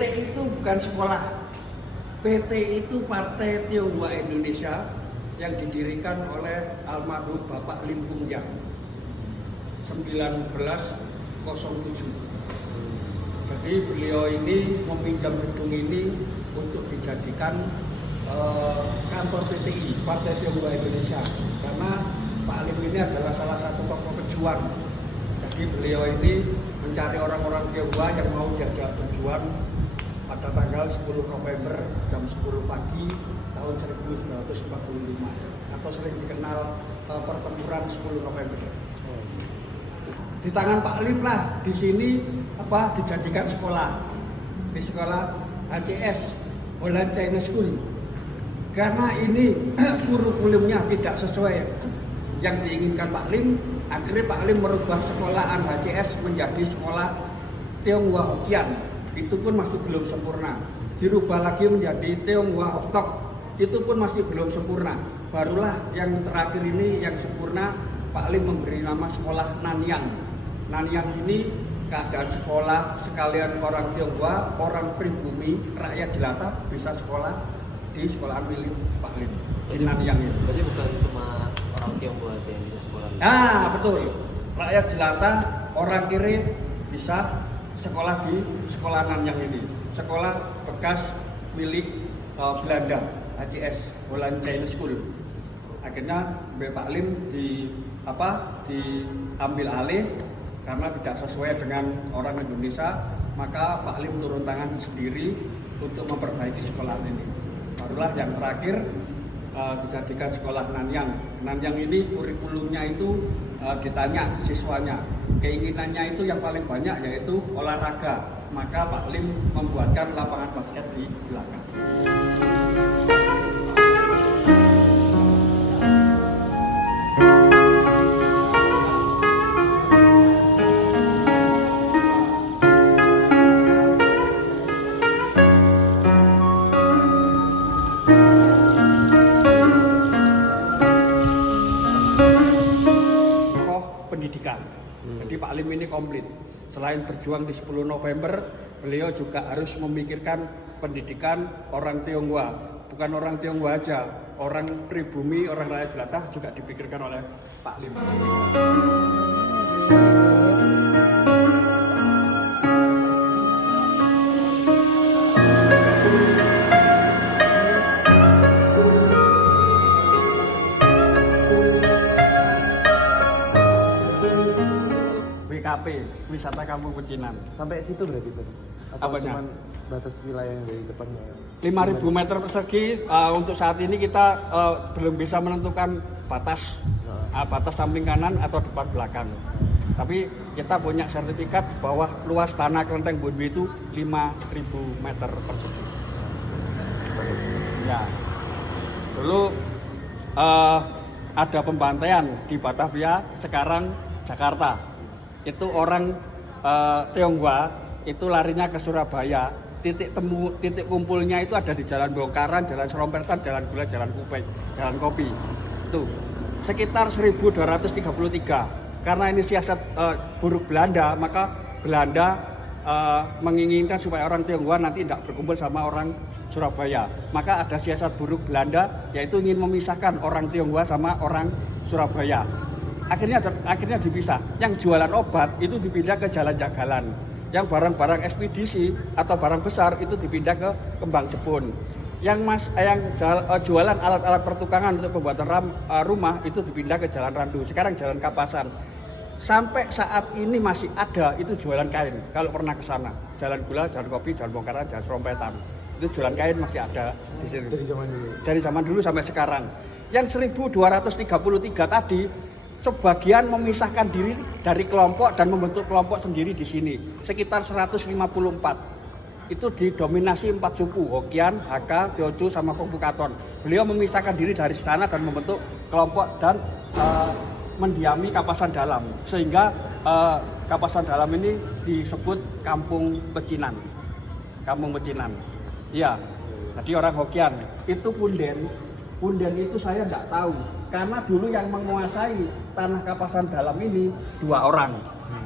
PT itu bukan sekolah. PT itu Partai Tionghoa Indonesia yang didirikan oleh almarhum Bapak Lim Kung Yang 1907. Jadi beliau ini meminjam gedung ini untuk dijadikan kantor PTI, Partai Tionghoa Indonesia, karena Pak Lim ini adalah salah satu tokoh pejuang. Jadi beliau ini mencari orang-orang Tionghoa yang mau diajak berjuang pada tanggal 10 November jam 10 pagi tahun 1945 atau sering dikenal pertempuran 10 November. Di tangan Pak Lim lah di sini dijadikan sekolah, di sekolah HCS Holland Chinese School, karena ini kurikulumnya tidak sesuai yang diinginkan Pak Lim. Akhirnya Pak Lim merubah sekolahan HCS menjadi sekolah Tionghoa Hokkien, itu pun masih belum sempurna. Dirubah lagi menjadi Tionghoa Hoktok, itu pun masih belum sempurna. Barulah yang terakhir ini yang sempurna, Pak Lim memberi nama sekolah Nanyang. Nanyang ini keadaan sekolah sekalian orang Tionghoa, orang pribumi, rakyat jelata bisa sekolah di sekolah milik Pak Lim di Nanyang itu. Berarti bukan cuma orang Tionghoa aja yang bisa sekolah? Nah betul, rakyat jelata, orang kiri bisa sekolah di sekolah Nanyang ini, sekolah bekas milik Belanda, HCS Holland Chinese School. Akhirnya Pak Lim diambil alih karena tidak sesuai dengan orang Indonesia, maka Pak Lim turun tangan sendiri untuk memperbaiki sekolah ini. Barulah yang terakhir dijadikan sekolah Nanyang. Nanyang ini kurikulumnya itu ditanya siswanya, keinginannya itu yang paling banyak yaitu olahraga, maka Pak Lim membuatkan lapangan basket di belakang. Pendidikan. Jadi Pak Lim ini komplit. Selain berjuang di 10 November, beliau juga harus memikirkan pendidikan orang Tionghoa. Bukan orang Tionghoa aja, orang pribumi, orang rakyat jelata juga dipikirkan oleh Pak Lim. WKP, Wisata Kampung Pecinan. Sampai situ berarti Pak? Atau Apanya? cuman batas wilayah yang dari depan? 5.000 meter persegi. Untuk saat ini kita belum bisa menentukan batas samping kanan atau depan belakang. Tapi kita punya sertifikat bahwa luas tanah kelenteng Bunbui itu 5.000 meter persegi. Ya, dulu ada pembantaian di Batavia, sekarang Jakarta. Itu orang Tionghoa itu larinya ke Surabaya. Titik kumpulnya itu ada di Jalan Bongkaran, Jalan Serompetan, Jalan Gula, Jalan Kupeng, Jalan Kopi. Itu sekitar 1233. Karena ini siasat buruk Belanda, maka Belanda menginginkan supaya orang Tionghoa nanti tidak berkumpul sama orang Surabaya. Maka ada siasat buruk Belanda, yaitu ingin memisahkan orang Tionghoa sama orang Surabaya. Akhirnya dipisah. Yang jualan obat itu dipindah ke Jalan Jagalan. Yang barang-barang ekspedisi atau barang besar itu dipindah ke Kembang Jepun. Yang jualan alat-alat pertukangan untuk pembuatan rumah itu dipindah ke Jalan Randu. Sekarang Jalan Kapasan. Sampai saat ini masih ada itu jualan kain. Kalau pernah ke sana, Jalan Gula, Jalan Kopi, Jalan Bongkaran, Jalan Serompetan. Itu jualan kain masih ada di sini. Dari zaman dulu sampai sekarang. Yang 1233 tadi sebagian memisahkan diri dari kelompok dan membentuk kelompok sendiri di sini. Sekitar 154. Itu didominasi 4 suku, Hokkien, Hakka, Teochew, sama Konghukaton. Beliau memisahkan diri dari sana dan membentuk kelompok dan mendiami Kapasan Dalam. Sehingga Kapasan Dalam ini disebut Kampung Pecinan. Kampung Pecinan. Iya, jadi orang Hokkien. Itu punden. Punden itu saya nggak tahu. Karena dulu yang menguasai tanah Kapasan Dalam ini 2 orang.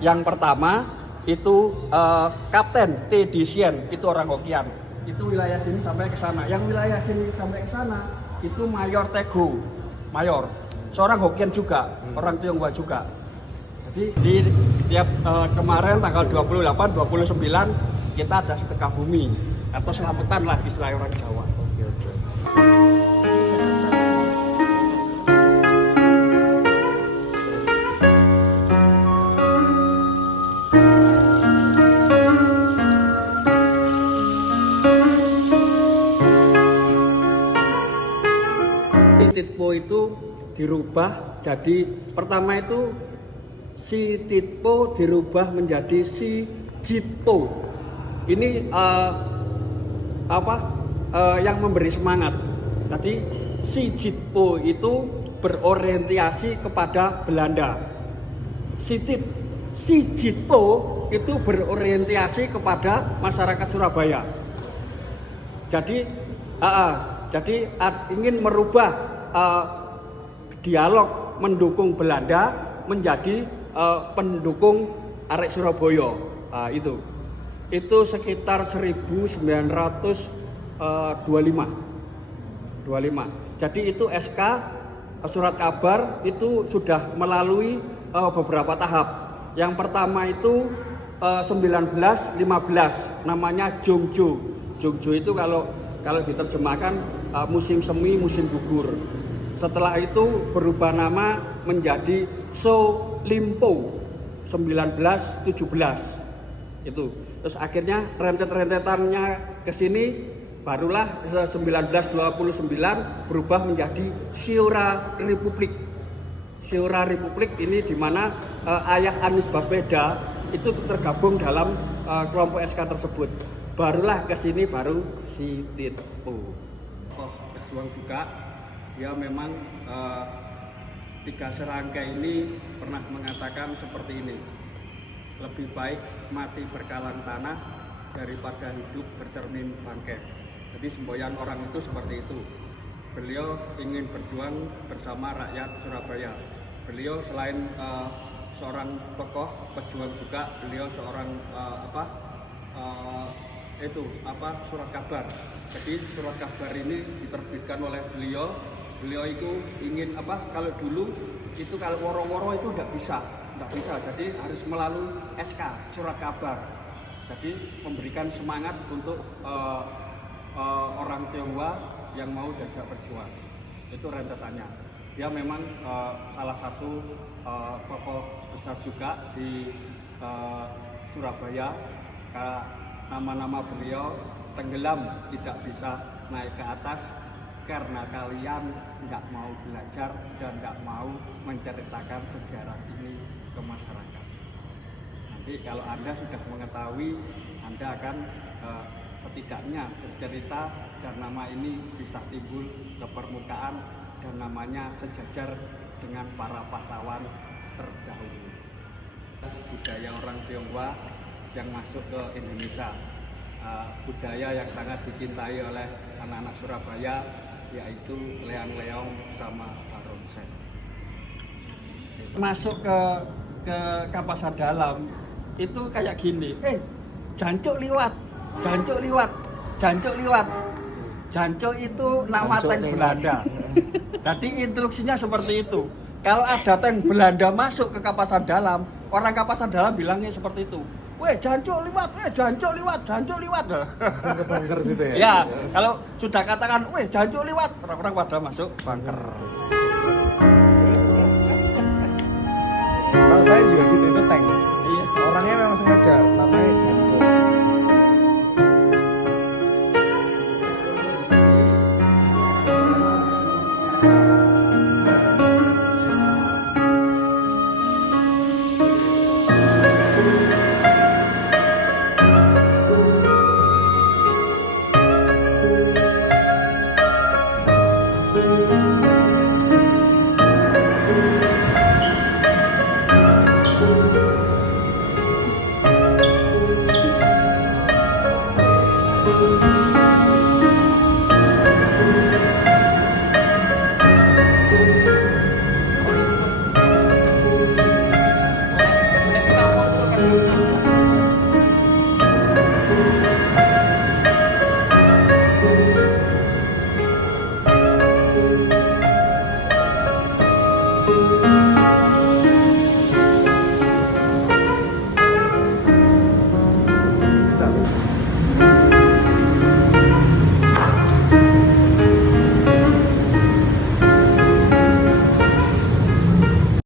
Yang pertama itu Kapten T. Disien, itu orang Hokian. Itu wilayah sini sampai ke sana. Yang wilayah sini sampai ke sana itu Mayor Teguh, Mayor. Seorang Hokian juga, orang Tionghoa juga. Jadi di tiap kemarin tanggal 28, 29 kita ada sedekah bumi atau selamatan lah istilah orang Jawa. Titpo itu dirubah jadi pertama itu si Titpo dirubah menjadi si Jitpo. Ini yang memberi semangat. Tadi si Jitpo itu berorientasi kepada Belanda. Si Jitpo itu berorientasi kepada masyarakat Surabaya. Jadi ingin merubah dialog mendukung Belanda menjadi pendukung arek Surabaya. Itu sekitar 1925. Jadi itu SK surat kabar itu sudah melalui beberapa tahap. Yang pertama itu 1915 namanya Jongjo. Jongjo itu kalau diterjemahkan musim semi, musim gugur. Setelah itu berubah nama menjadi Solimpo 1917. Itu. Terus akhirnya rentet-rentetannya ke sini barulah 1929 berubah menjadi Siora Republik. Siora Republik ini di mana ayah Anies Baswedan itu tergabung dalam kelompok SK tersebut. Barulah ke sini baru si Titpo. Pejuang juga, dia memang 3 serangkai ini pernah mengatakan seperti ini. Lebih baik mati berkalang tanah daripada hidup bercermin bangkai. Jadi semboyan orang itu seperti itu. Beliau ingin berjuang bersama rakyat Surabaya. Beliau selain seorang tokoh pejuang juga, beliau seorang surat kabar. Jadi surat kabar ini diterbitkan oleh beliau. Beliau itu ingin kalau dulu itu kalau woro-woro itu nggak bisa. Jadi harus melalui SK surat kabar. Jadi memberikan semangat untuk orang Tionghoa yang mau diajak berjuang. Itu rentetannya. Dia memang salah satu tokoh besar juga di Surabaya. Nama-nama beliau tenggelam tidak bisa naik ke atas karena kalian nggak mau belajar dan nggak mau menceritakan sejarah ini ke masyarakat. Nanti kalau Anda sudah mengetahui, Anda akan setidaknya bercerita dan nama ini bisa timbul ke permukaan dan namanya sejajar dengan para pahlawan terdahulu. Budaya orang Tionghoa yang masuk ke Indonesia, budaya yang sangat dicintai oleh anak-anak Surabaya, yaitu leang-leong sama barongsai. Masuk ke Kapasan Dalam itu kayak gini, jancuk liwat. Jancuk itu nama tank Belanda. Jadi instruksinya seperti itu. Kalau ada tank Belanda masuk ke Kapasan Dalam, orang Kapasan Dalam bilangnya seperti itu. Jancuk liwat. Langsung ke bunker situ ya? Ya, kalau sudah katakan, jancuk liwat, orang-orang pada masuk bunker. Kalau saya juga gitu, itu tank. Iya. Orangnya memang sengaja, namanya Janko. Thank you.